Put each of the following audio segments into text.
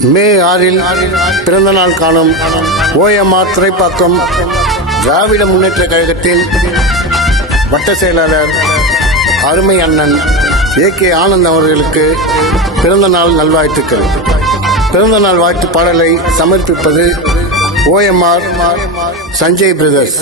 மே ஆறில் பிறந்த நாள் காணும் ஓஎம்ஆர் திரைப்பாக்கம் திராவிட முன்னேற்ற கழகத்தின் வட்ட செயலாளர் அருமை அண்ணன் ஏ கே ஆனந்த் அவர்களுக்கு பிறந்த நாள் நல்வாழ்த்துக்கள். பிறந்த நாள் வாழ்த்து பாடலை சமர்ப்பிப்பது ஓஎம்ஆர் சஞ்சய் பிரதர்ஸ்.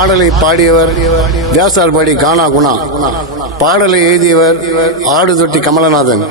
பாடலை பாடியவர் வியாசார்பாடி கானா குணா. பாடலை எழுதியவர் ஆடுதொட்டி கமலநாதன்.